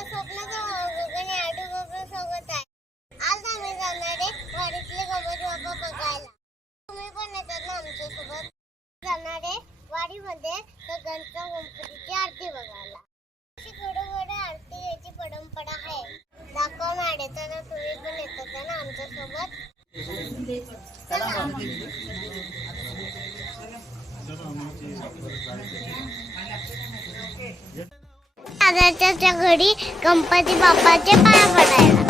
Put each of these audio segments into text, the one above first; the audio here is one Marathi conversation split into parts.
आपलं स्वप्न कोकणी आडू बाबा सोबत आहे आज आम्ही जाणार आहे वाडीतले गणपती बाबा बघायला तुम्ही पण येतात ना आमच्यासोबत जाणार आहे वाडीमध्ये गणपती गणपतीची आरती बघायला अशी थोडं थोडं आरती याची परंपरा आहे दाखव माडेचा ना तुम्ही पण येतात ना आमच्यासोबत चला दादाच्या घरी गणपती बाप्पाचे पाय पडायला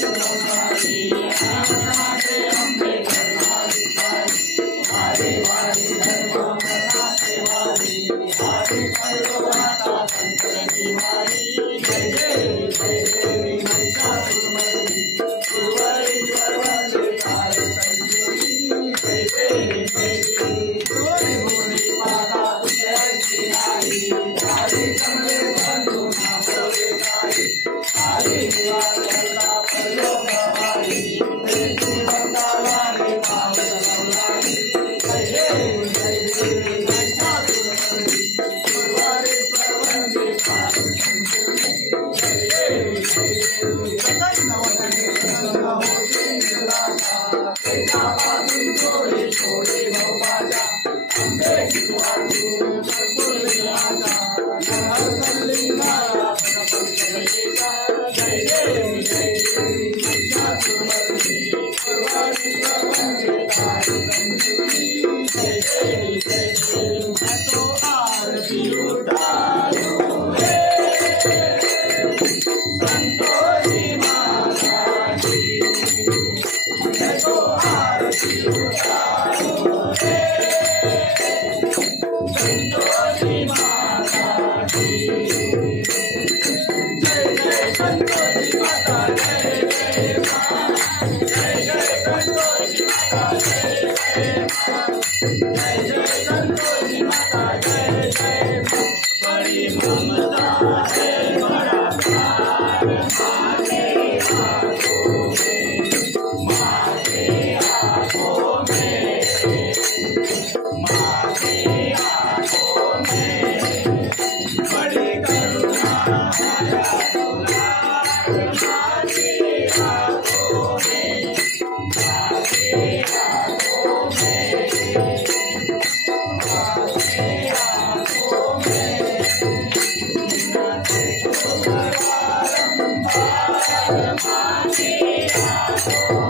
Thank you.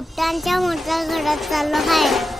पोपटांच्या मोठ्या घरात चाललो आहे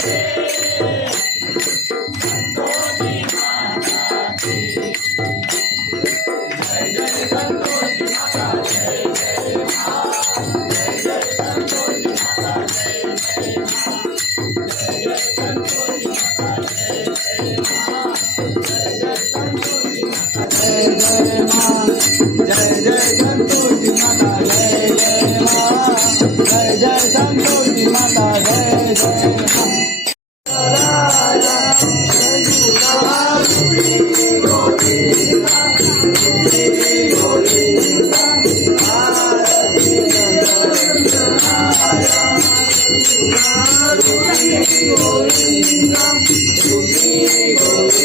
जय जय मय जय चंदु माता जय जय माता जय चंदुर्जी माता जय जय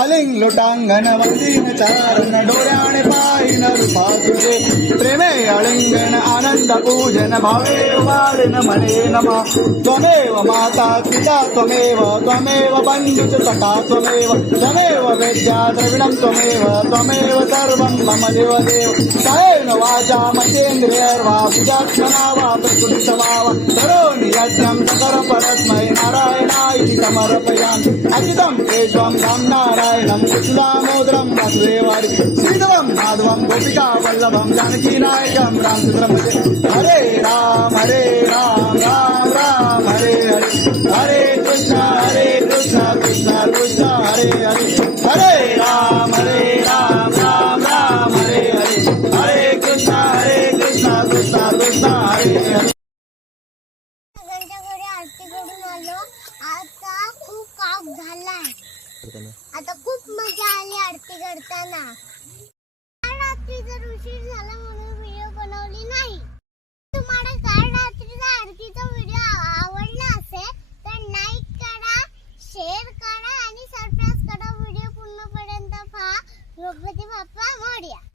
ಅಲಿಂಗ್ಲುಟಾಂಗನ ವದಿನ ಚಾರಣ ಡೋರಾಣೆ ಪಾಯಿನ ರೂಪಾತುಗೆ ಪ್ರೇಮೇ ಅಳಿಂಗನ ಆನಂದ ಪೂಜನ ಭಾವೇ ವಾರಿನ ಮನೆ ನಮ ತ್ವಮೇವ ಮಾತಾ ಪಿತಾ ತ್ವಮೇವ ತ್ವಮೇವ ಬಂಧು ಚ ಸಖಾ ತ್ವಮೇವ ತ್ವಮೇವ ವೇದ್ಯ ದ್ರವಿಣಂ ತ್ವಮೇವ ತ್ವಮೇವ ಸರ್ವಂ ಮಮ ದೇವ ದೇವ ಕಾಯೇನ ವಾಚಾ ಮತೇಂದ್ರಿಯರ್ವಾ ಪೂಜಾಕ್ಷಮಾ ವಾ ಪ್ರಕೃತಿ ಸಮಾ ವಾ ಕರೋಣಿ ಯಜ್ಞಂ ಸಕರ ಪರಸ್ಮೈ ನಾರಾಯಣಾಯ ಸಮರ್ಪಯಾಮಿ ಅಚಿತಂ ಕೇಶವಂ ಧಾಂ ನಾರಾಯಣ నారాయణం దామోదరం వసుదేవాడి శ్రీధరం మాధవం గోపిక వల్లభం జానకీ నాయకం రామ రామచంద్రం హరే రామ హరే రామ రామ రామ హరే హరి హరే కృష్ణ హరే కృష్ణ కృష్ణ కృష్ణ హరే హరి హరే రామ హరే రామ రామ రామ హరే హరి హరే కృష్ణ హరే కృష్ణ కృష్ణ కృష్ణ హరే హరే घाला करताना आता खूप मजा आली आरती करताना काल रात्री जर उशीर झाला म्हणून व्हिडिओ बनवली नाही तुम्हाला काल रात्रीचा आरतीचा व्हिडिओ आवडला असेल तर लाईक करा शेअर करा आणि सरप्राईज करा व्हिडिओ पूर्णपर्यंत पहा गणपती बाप्पा मोर्या